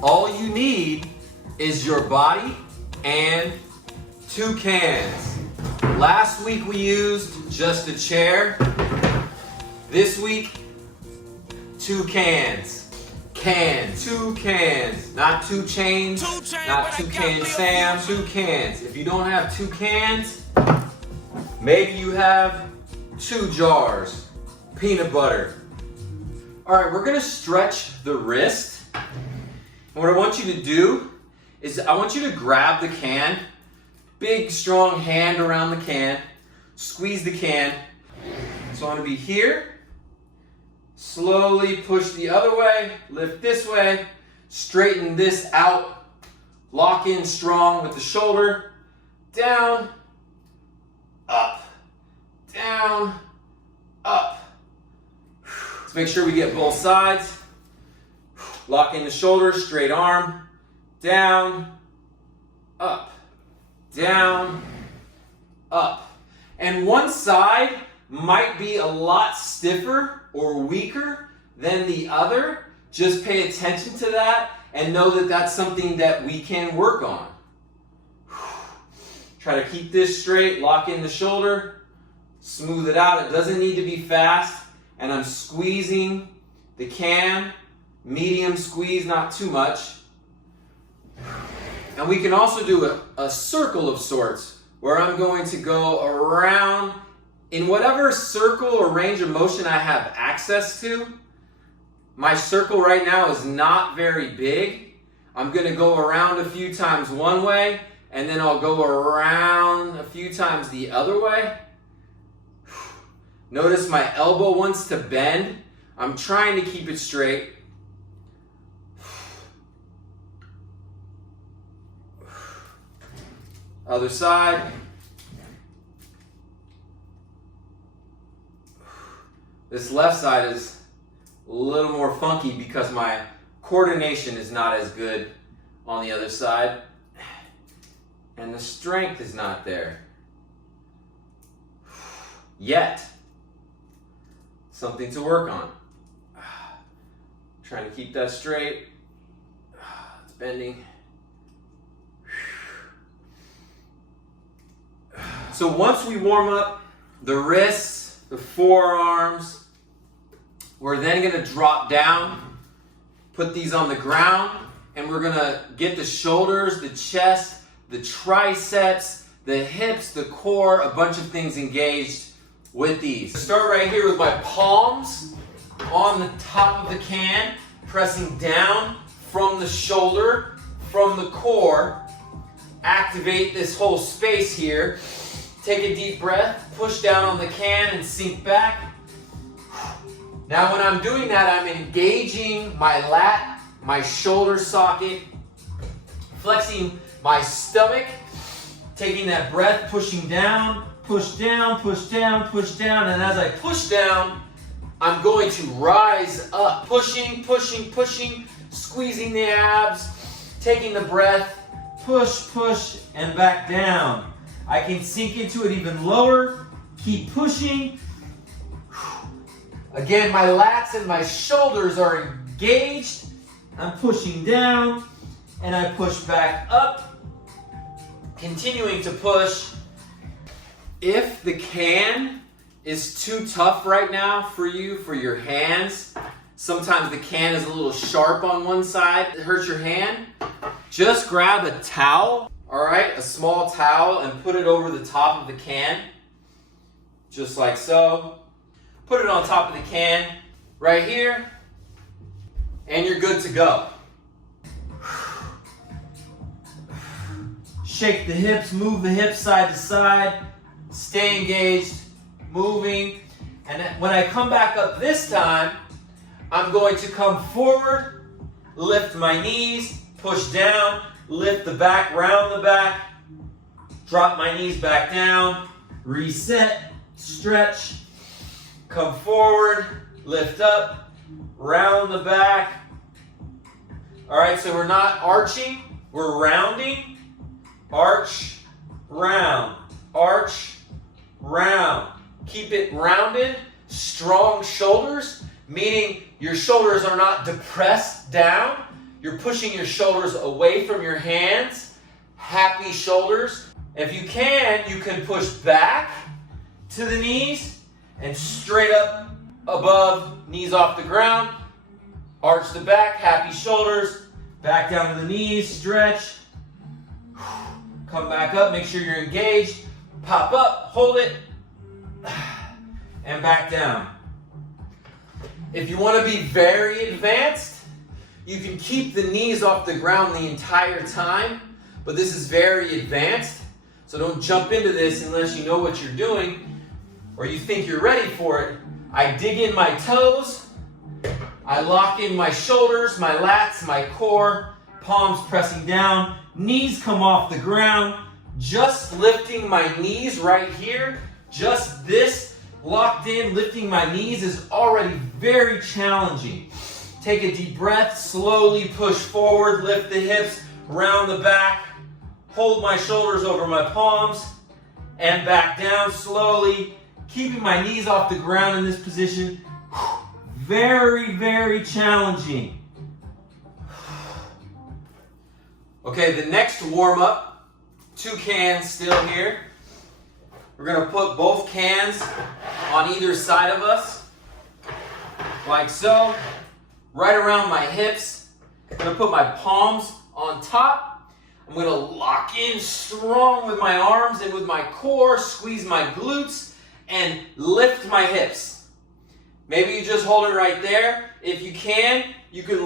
All you need is your body and 2 cans. Last week we used just a chair. This week, 2 cans. 2 cans. Not 2 chains, not 2 cans Sam, 2 cans. If you don't have 2 cans, maybe you have 2 jars. Peanut butter. All right, we're gonna stretch the wrist. And what I want you to do is I want you to grab the can, big strong hand around the can, squeeze the can. So I want to be here, slowly push the other way, lift this way, straighten this out, lock in strong with the shoulder, down, up, down, up. Let's make sure we get both sides. Lock in the shoulder, straight arm, down, up, down, up. And one side might be a lot stiffer or weaker than the other. Just pay attention to that and know that that's something that we can work on. Try to keep this straight, lock in the shoulder, smooth it out. It doesn't need to be fast. And I'm squeezing the can, medium squeeze, not too much. And we can also do a circle of sorts where I'm going to go around in whatever circle or range of motion I have access to. My circle right now is not very big. I'm going to go around a few times one way, and then I'll go around a few times the other way. Notice my elbow wants to bend. I'm trying to keep it straight. Other side. This left side is a little more funky because my coordination is not as good on the other side. And the strength is not there. Yet. Something to work on. Trying to keep that straight. It's bending. So once we warm up the wrists, the forearms, we're then going to drop down, put these on the ground, and we're going to get the shoulders, the chest, the triceps, the hips, the core, a bunch of things engaged with these. Start right here with my palms on the top of the can, pressing down from the shoulder, from the core. Activate this whole space here. Take a deep breath, push down on the can and sink back. Now when I'm doing that, I'm engaging my lat, my shoulder socket, flexing my stomach, taking that breath, pushing down, push down, push down, push down, and as I push down, I'm going to rise up, pushing, pushing, pushing, squeezing the abs, taking the breath, push, push, and back down. I can sink into it even lower, keep pushing. Again, my lats and my shoulders are engaged. I'm pushing down, and I push back up, continuing to push. If the can is too tough right now for you, for your hands, sometimes the can is a little sharp on one side, it hurts your hand, just grab a towel, all right, a small towel, and put it over the top of the can, just like so. Put it on top of the can, right here, and you're good to go. Shake the hips, move the hips side to side. Stay engaged, moving, and when I come back up this time, I'm going to come forward, lift my knees, push down, lift the back, round the back, drop my knees back down, reset, stretch, come forward, lift up, round the back. All right, so we're not arching, we're rounding, arch, round, arch, round. Keep it rounded, strong shoulders, meaning your shoulders are not depressed down. you're pushing your shoulders away from your hands. Happy shoulders. If you can push back to the knees and straight up above, knees off the ground. Arch the back, happy shoulders. Back down to the knees, stretch. Come back up, make sure you're engaged. Pop up, hold it, and back down. If you want to be very advanced, you can keep the knees off the ground the entire time, but this is very advanced, so don't jump into this unless you know what you're doing or you think you're ready for it. I dig in my toes, I lock in my shoulders, my lats, my core, palms pressing down, knees come off the ground, just lifting my knees right here, just this, locked in, lifting my knees is already very challenging. Take a deep breath, slowly push forward, lift the hips, round the back, hold my shoulders over my palms, and back down slowly, keeping my knees off the ground in this position. Very, very challenging. Okay, the next warm-up, 2 cans still here. We're going to put both cans on either side of us, like so, right around my hips. I'm going to put my palms on top. I'm going to lock in strong with my arms and with my core, squeeze my glutes, and lift my hips. Maybe you just hold it right there. If you can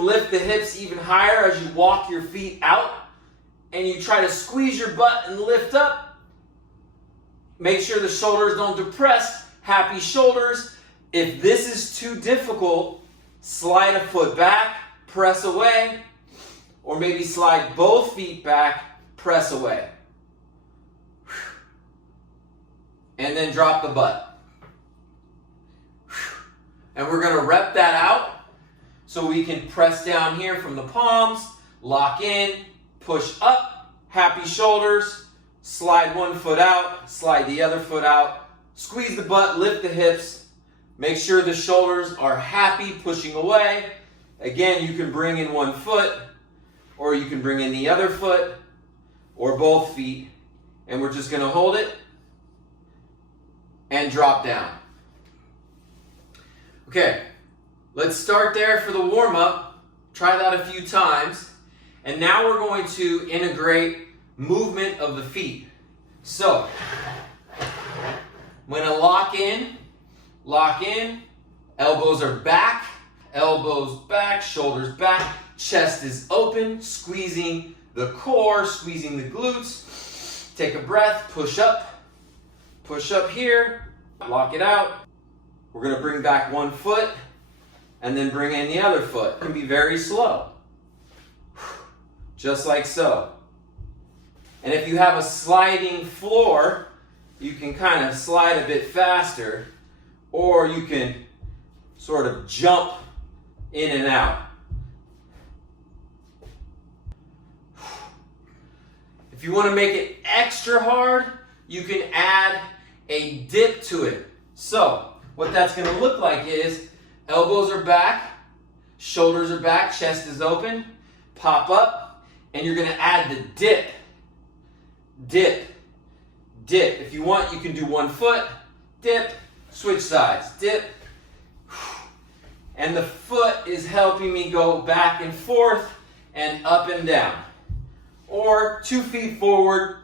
lift the hips even higher as you walk your feet out, and you try to squeeze your butt and lift up. Make sure the shoulders don't depress. Happy shoulders. If this is too difficult, slide a foot back, press away, or maybe slide both feet back, press away. And then drop the butt. And we're going to rep that out so we can press down here from the palms, lock in, push up, happy shoulders, slide one foot out, slide the other foot out, squeeze the butt, lift the hips, make sure the shoulders are happy, pushing away. Again, you can bring in one foot, or you can bring in the other foot, or both feet, and we're just going to hold it and drop down. Okay, let's start there for the warm-up. Try that a few times. And now we're going to integrate movement of the feet. So, I'm going to lock in, elbows are back, shoulders back, chest is open, squeezing the core, squeezing the glutes. Take a breath, push up here, lock it out. We're going to bring back one foot and then bring in the other foot. It can be very slow. Just like so. And if you have a sliding floor, you can kind of slide a bit faster, or you can sort of jump in and out. If you want to make it extra hard, you can add a dip to it. So, what that's going to look like is elbows are back, shoulders are back, chest is open, pop up, and you're going to add the dip. Dip. Dip. If you want, you can do one foot, dip, switch sides, dip. And the foot is helping me go back and forth and up and down. Or 2 feet forward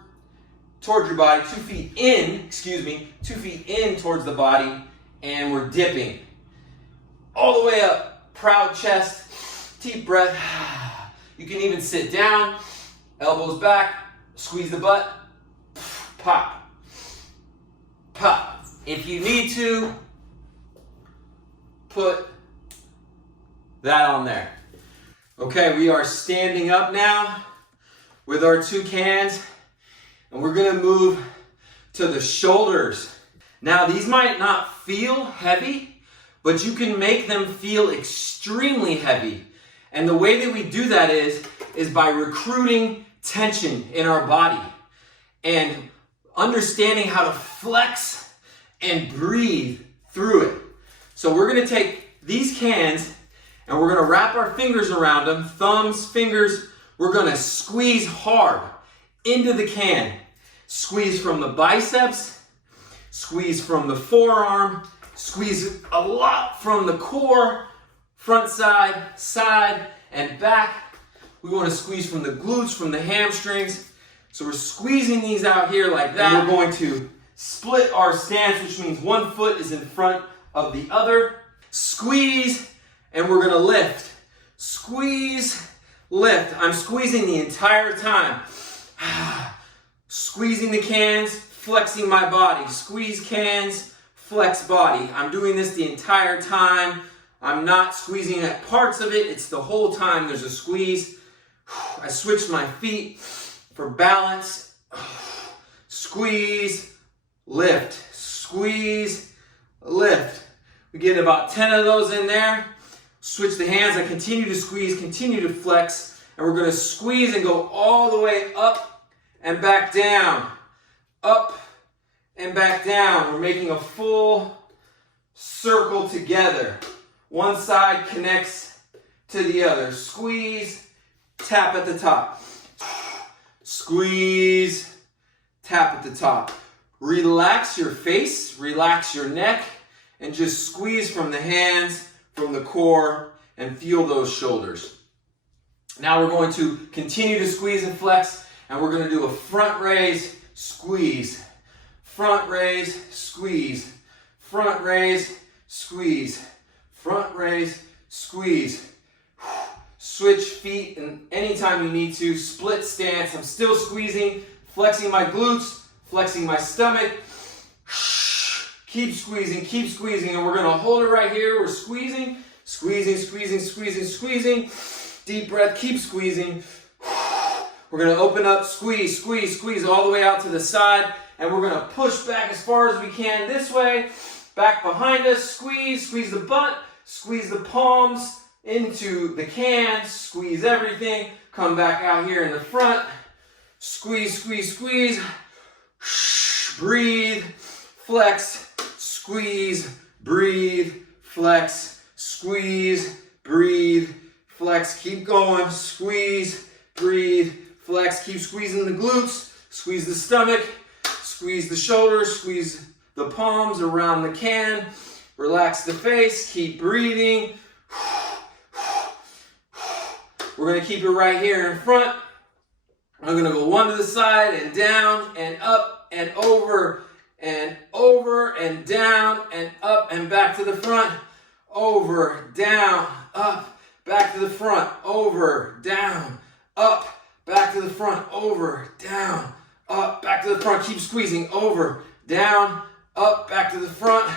towards your body, 2 feet in, 2 feet in towards the body, and we're dipping. All the way up, proud chest, deep breath. You can even sit down, elbows back, squeeze the butt, pop, pop. If you need to, put that on there. Okay, we are standing up now with our 2 cans, and we're gonna move to the shoulders. Now, these might not feel heavy, but you can make them feel extremely heavy. And the way that we do that is by recruiting tension in our body and understanding how to flex and breathe through it. So we're going to take these cans And we're gonna wrap our fingers around them, thumbs, fingers. We're gonna squeeze hard into the can. Squeeze from the biceps, squeeze from the forearm, squeeze a lot from the core, front side, side, and back. We wanna squeeze from the glutes, from the hamstrings. So we're squeezing these out here like that. And we're going to split our stance, which means one foot is in front of the other. Squeeze, and we're gonna lift. Squeeze, lift. I'm squeezing the entire time. Squeezing the cans, flexing my body. Squeeze cans, flex body. I'm doing this the entire time. I'm not squeezing at parts of it. It's the whole time there's a squeeze. I switch my feet for balance. Squeeze, lift. Squeeze, lift. We get about 10 of those in there. Switch the hands. I continue to squeeze, continue to flex. And we're going to squeeze and go all the way up and back down. Up and back down. We're making a full circle together. One side connects to the other. Squeeze, tap at the top. Squeeze, tap at the top. Relax your face, relax your neck, and just squeeze from the hands, from the core, and feel those shoulders. Now we're going to continue to squeeze and flex, and we're going to do a front raise, squeeze. Front raise, squeeze. Front raise, squeeze. Front raise, squeeze. Switch feet, and anytime you need to, split stance. I'm still squeezing, flexing my glutes, flexing my stomach. Keep squeezing, and we're gonna hold it right here. We're squeezing, squeezing, squeezing, squeezing, squeezing. Deep breath, keep squeezing. We're gonna open up, squeeze, squeeze, squeeze all the way out to the side, and we're gonna push back as far as we can this way. Back behind us, squeeze, squeeze the butt, squeeze the palms into the can, squeeze everything. Come back out here in the front. Squeeze, squeeze, squeeze. Breathe, flex, squeeze, breathe, flex, squeeze, breathe, flex. Keep going. Squeeze, breathe, flex. Keep squeezing the glutes, squeeze the stomach, squeeze the shoulders, squeeze the palms around the can. Relax the face. Keep breathing. We're going to keep it right here in front. I'm going to go one to the side and down and up and over and down and up and back to the front. Over, down, up, back to the front. Over, down, up, back to the front. Over, down, up, back to the front. Keep squeezing. Over, down, up, back to the front.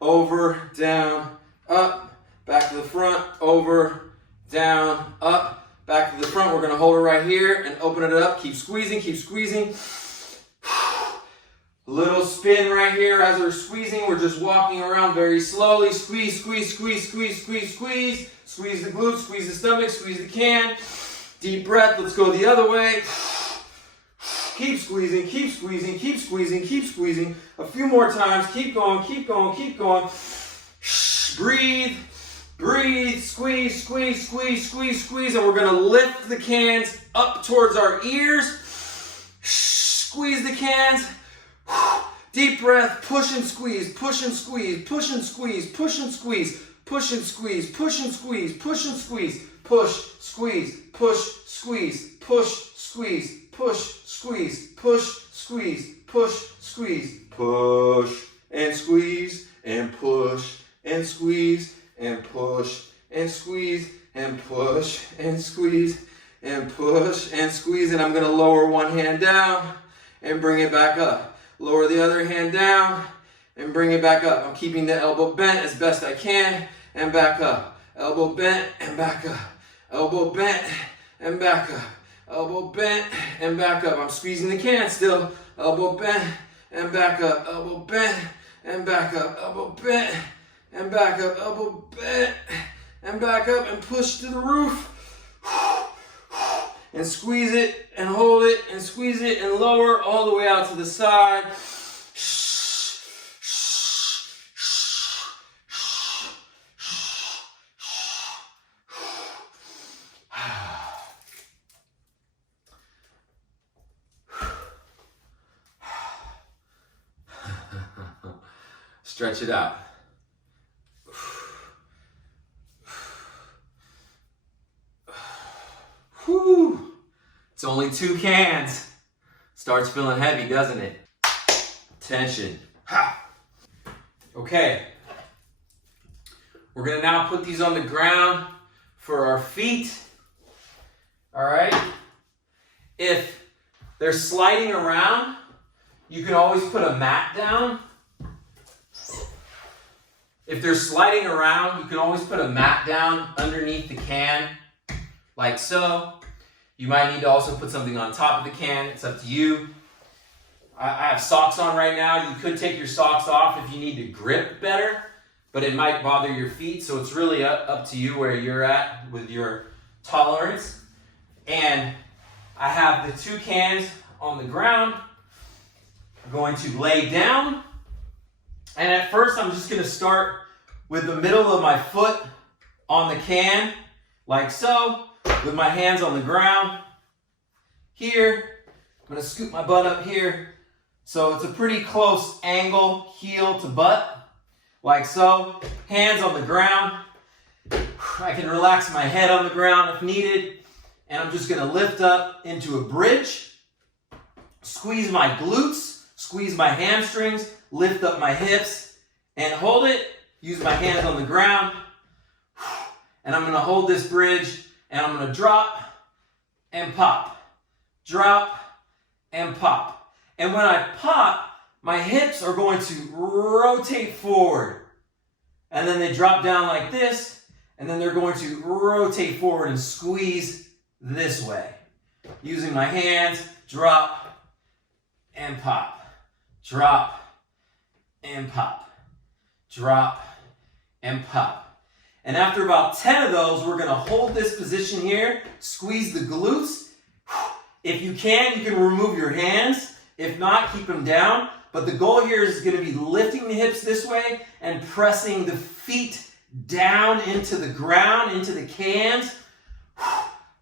Over, down, up, back to the front. Over, down, up, back to the front. We're going to hold it right here and open it up. Keep squeezing, keep squeezing. Little spin right here as we're squeezing. We're just walking around very slowly. Squeeze, squeeze, squeeze, squeeze, squeeze, squeeze. Squeeze the glutes, squeeze the stomach, squeeze the can. Deep breath. Let's go the other way. Keep squeezing, keep squeezing, keep squeezing, keep squeezing. A few more times. Keep going, keep going, keep going. Breathe. Breathe, squeeze, squeeze, squeeze, squeeze, squeeze, and we're going to lift the cans up towards our ears. Squeeze the cans. Deep breath, push and squeeze, push and squeeze, push and squeeze, push and squeeze, push and squeeze, push and squeeze, push and squeeze, push, squeeze, push, squeeze, push, squeeze, push, squeeze, push, squeeze, push, squeeze, push and squeeze and push and squeeze and push and squeeze and push and squeeze and push and squeeze. And I'm going to lower one hand down and bring it back up. Lower the other hand down and bring it back up. I'm keeping the elbow bent as best I can and back up. Elbow bent and back up. Elbow bent and back up. Elbow bent and back up. I'm squeezing the can still. Elbow bent and back up. Elbow bent and back up. Elbow bent and back up, elbow bent, and back up, and push to the roof, and squeeze it, and hold it, and squeeze it, and lower all the way out to the side. Stretch it out. Whew. It's only 2 cans. Starts feeling heavy, doesn't it? Tension. Ha. Okay. We're gonna now put these on the ground for our feet. All right. If they're sliding around, you can always put a mat down. If they're sliding around, you can always put a mat down underneath the can, like so. You might need to also put something on top of the can. It's up to you. I have socks on right now. You could take your socks off if you need to grip better, but it might bother your feet, so it's really up to you where you're at with your tolerance. And I have the 2 cans on the ground. I'm going to lay down. And at first, I'm just going to start with the middle of my foot on the can, like so, with my hands on the ground. Here, I'm going to scoop my butt up here. So it's a pretty close angle, heel to butt, like so. Hands on the ground. I can relax my head on the ground if needed. And I'm just going to lift up into a bridge. Squeeze my glutes, squeeze my hamstrings, lift up my hips, and hold it. Use my hands on the ground. And I'm going to hold this bridge, and I'm going to drop and pop. Drop and pop. And when I pop, my hips are going to rotate forward. And then they drop down like this, and then they're going to rotate forward and squeeze this way. Using my hands, drop and pop. Drop and pop. Drop and pop. And after about 10 of those, we're going to hold this position here, squeeze the glutes. If you can remove your hands. If not, keep them down. But the goal here is going to be lifting the hips this way and pressing the feet down into the ground, into the cans.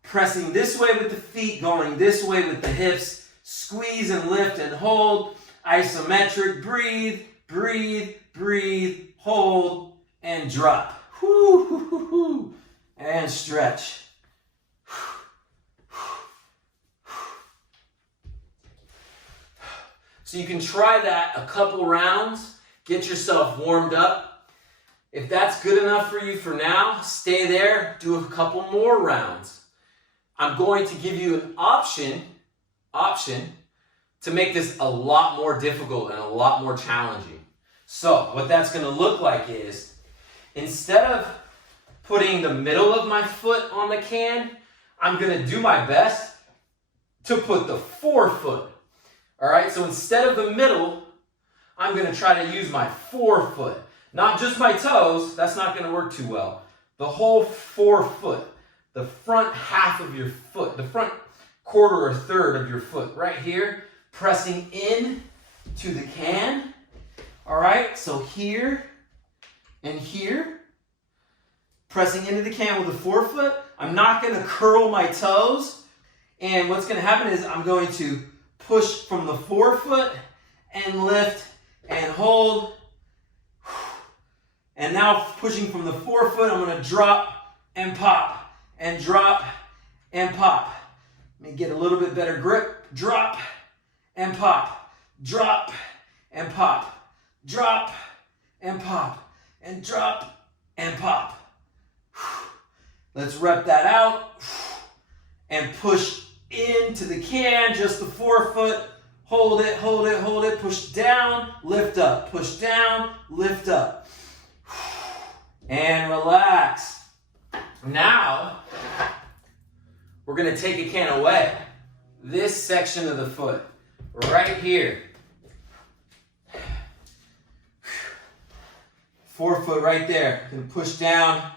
Pressing this way with the feet, going this way with the hips. Squeeze and lift and hold. Isometric, breathe, breathe, breathe, hold, and drop. And stretch. So you can try that a couple rounds, get yourself warmed up. If that's good enough for you for now, stay there, do a couple more rounds. I'm going to give you an option to make this a lot more difficult and a lot more challenging. So what that's going to look like is, instead of putting the middle of my foot on the can, I'm going to do my best to put the forefoot. All right, so instead of the middle, I'm going to try to use my forefoot. Not just my toes, that's not going to work too well. The whole forefoot, the front half of your foot, the front quarter or third of your foot, right here, pressing in to the can. All right, so here and here, pressing into the can with the forefoot. I'm not going to curl my toes. And what's going to happen is I'm going to push from the forefoot and lift and hold. And now pushing from the forefoot, I'm going to drop and pop and drop and pop. Let me get a little bit better grip. Drop and pop. Drop and pop. Drop and pop. And drop and pop. Let's rep that out. And push into the can, just the forefoot. Hold it, hold it, hold it. Push down, lift up. Push down, lift up. And relax. Now, we're going to take a can away. This section of the foot, right here. Forefoot right there. Going to push down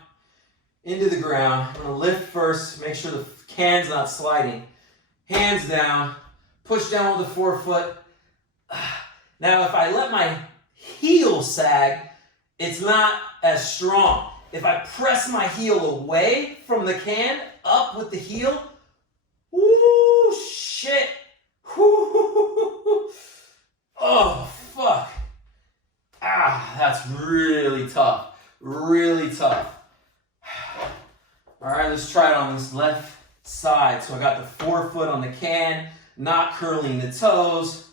into the ground. I'm going to lift first, make sure the can's not sliding. Hands down, push down with the forefoot. Now, if I let my heel sag, it's not as strong. If I press my heel away from the can, up with the heel, whoo, shit. Whoo, oh, fuck. That's really tough. Really tough. All right, let's try it on this left side. So I got the forefoot on the can, not curling the toes,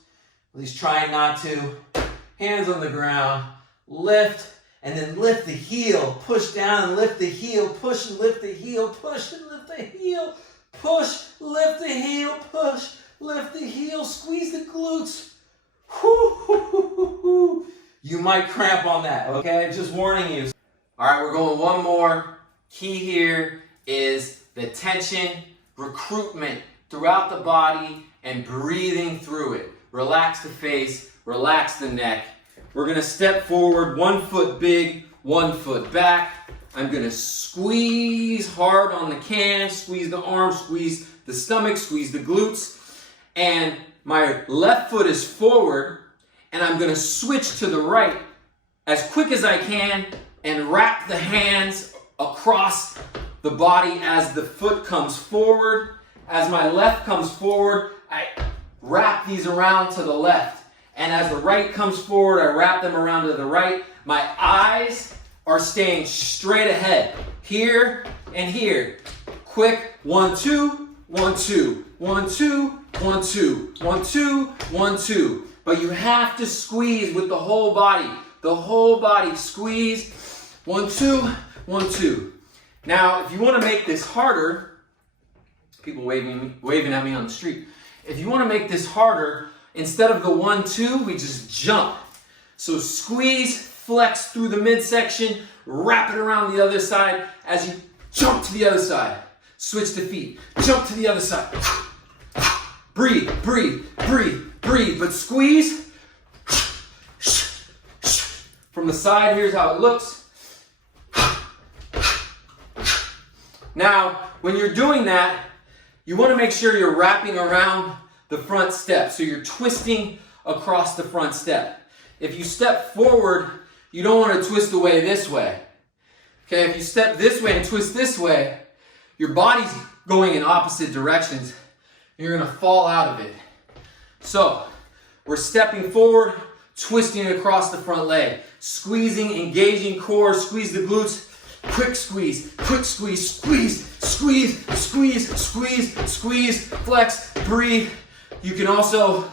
at least trying not to. Hands on the ground, lift, and then lift the heel. Push down and lift the heel. Push and lift the heel. Push and lift the heel. Push, lift the heel. Push, lift the heel. Squeeze the glutes. You might cramp on that, okay? Just warning you. All right, we're going one more. Key here is the tension, recruitment throughout the body and breathing through it. Relax the face, relax the neck. We're gonna step forward, 1 foot big, 1 foot back. I'm gonna squeeze hard on the can, squeeze the arms, squeeze the stomach, squeeze the glutes. And my left foot is forward, and I'm gonna switch to the right as quick as I can and wrap the hands across the body as the foot comes forward. As my left comes forward, I wrap these around to the left. And as the right comes forward, I wrap them around to the right. My eyes are staying straight ahead, here and here. Quick, 1, 2, 1, 2, 1, 2, 1, 2, 1, 2, 1, 2. But you have to squeeze with the whole body. The whole body squeeze. 1, 2, 1, 2. Now, if you want to make this harder, people waving at me on the street. If you want to make this harder, instead of the 1, 2, we just jump. So squeeze, flex through the midsection, wrap it around the other side as you jump to the other side. Switch the feet, jump to the other side. Breathe, breathe, breathe, breathe, but squeeze. From the side, here's how it looks. Now, when you're doing that, you want to make sure you're wrapping around the front step. So you're twisting across the front step. If you step forward, you don't want to twist away this way. Okay, if you step this way and twist this way, your body's going in opposite directions. You're going to fall out of it. So, we're stepping forward, twisting across the front leg. Squeezing, engaging core, squeeze the glutes. Quick squeeze, squeeze, squeeze, squeeze, squeeze, squeeze, flex, breathe. You can also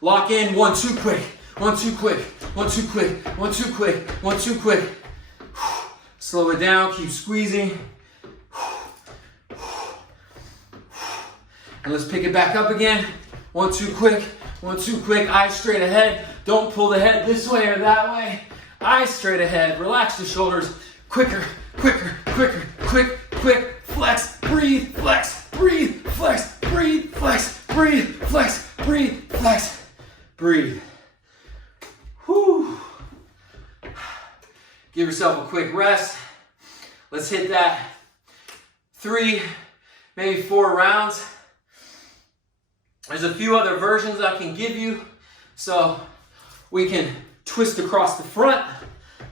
lock in 1, 2 quick, 1, 2 quick, 1, 2 quick, 1, 2 quick, 1, 2 quick. Slow it down, keep squeezing. And let's pick it back up again. 1, 2 quick, 1, 2 quick, eyes straight ahead. Don't pull the head this way or that way. Eyes straight ahead, relax the shoulders. Quicker, quicker, quicker, quick, quick, flex, breathe, flex, breathe, flex, breathe, flex, breathe, flex, breathe, flex, breathe. Whew. Give yourself a quick rest. Let's hit that 3, maybe 4 rounds. There's a few other versions I can give you. So we can twist across the front,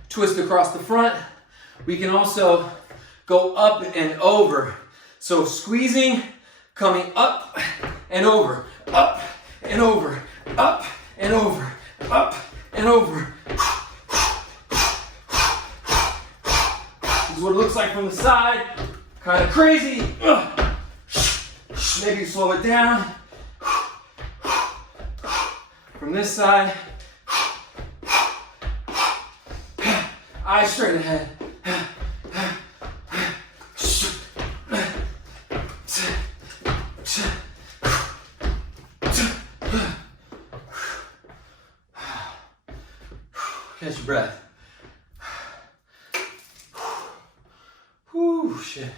twist across the front. We can also go up and over. So squeezing, coming up and over, up and over, up and over, up and over. This is what it looks like from the side. Kind of crazy. Maybe slow it down. From this side. Eyes straight ahead. Catch your breath. Whew, shit.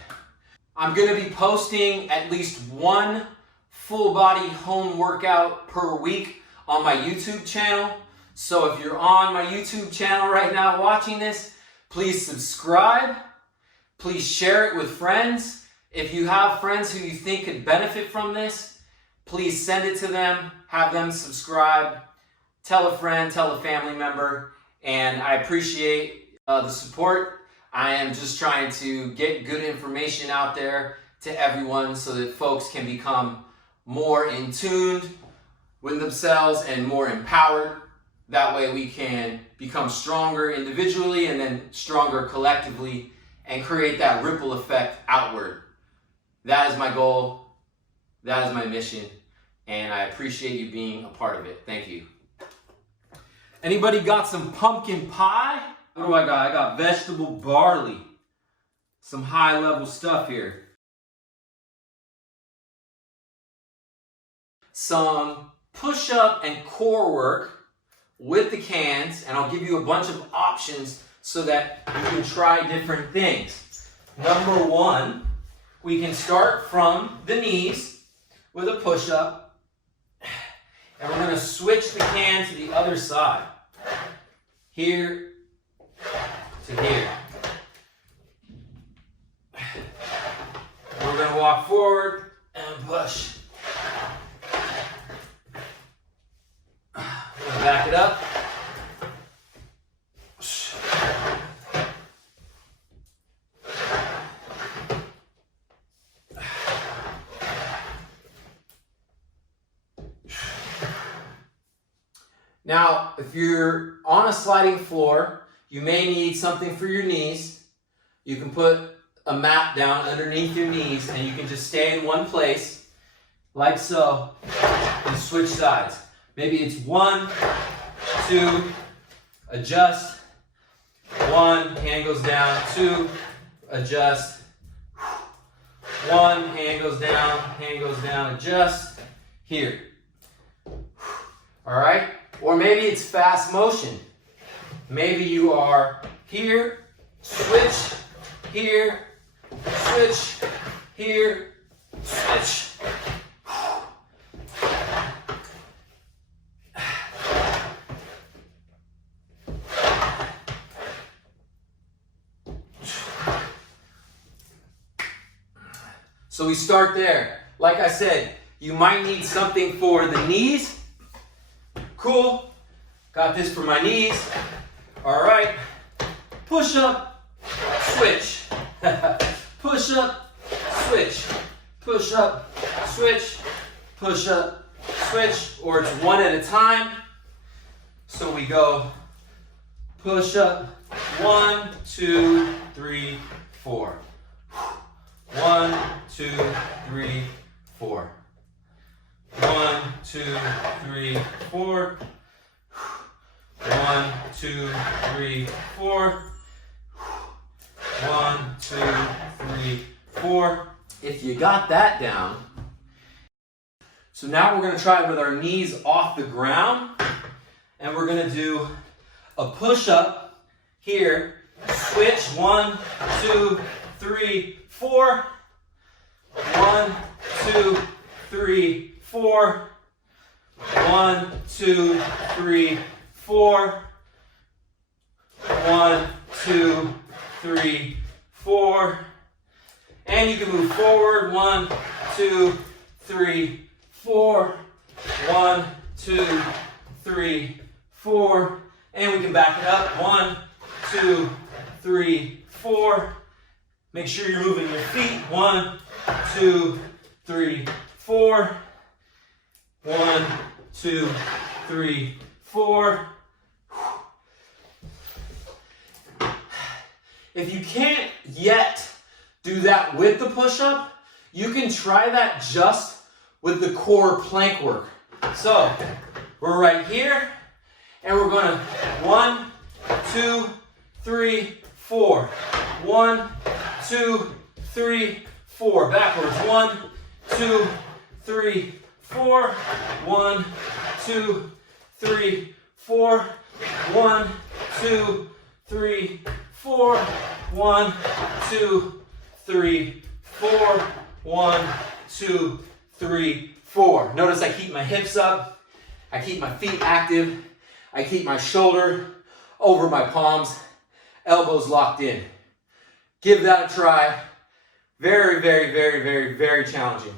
I'm gonna be posting at least 1 full body home workout per week on my YouTube channel. So if you're on my YouTube channel right now watching this, please subscribe. Please share it with friends. If you have friends who you think could benefit from this, please send it to them, have them subscribe, tell a friend, tell a family member, and I appreciate the support. I am just trying to get good information out there to everyone so that folks can become more in tune with themselves and more empowered. That way we can become stronger individually and then stronger collectively and create that ripple effect outward. That is my goal. That is my mission. And I appreciate you being a part of it. Thank you. Anybody got some pumpkin pie? What do I got? I got vegetable barley. Some high level stuff here. Some push-up and core work with the cans, and I'll give you a bunch of options so that you can try different things. Number one, we can start from the knees with a push-up, and we're going to switch the can to the other side. Here to here. We're going to walk forward and push. Back it up. Now, if you're on a sliding floor, you may need something for your knees. You can put a mat down underneath your knees and you can just stay in one place, like so, and switch sides. Maybe it's 1, 2, adjust, 1, hand goes down, 2, adjust, 1, hand goes down, adjust, here. All right? Or maybe it's fast motion. Maybe you are here, switch, here, switch, here, switch. So we start there. Like I said, you might need something for the knees. Cool. Got this for my knees. All right. Push up, switch. Push up, switch. Push up, switch. Push up, switch. Or it's one at a time. So we go push up. 1, 2, 3, 4. 1, 2, 3, 4. 1, 2, 3, 4. 1, 2, 3, 4. 1, 2, 3, 4. If you got that down, so now we're going to try it with our knees off the ground, and we're going to do a push-up here. Switch. 1, 2, 3, 4. 1, 2, 3, 4. 1, 2, 3, 4. 1, 2, 3, 4. And you can move forward. 1, 2, 3, 4. 1, 2, 3, 4. And we can back it up. 1, 2, 3, 4. Make sure you're moving your feet. 1, 2, 3, 4. 1, 2, 3, 4. If you can't yet do that with the push-up, you can try that just with the core plank work. So we're right here, and we're going to 1, 2, 3, 4. 1, 2, 3, 4. Backwards. 1, 2, 3, 4. 1, 2, 3, 4. 1, 2, 3, 4. 1, 2, 3, 4. 1, 2, 3, 4. Notice I keep my hips up. I keep my feet active. I keep my shoulder over my palms. Elbows locked in. Give that a try. Very, very, very, very, very challenging.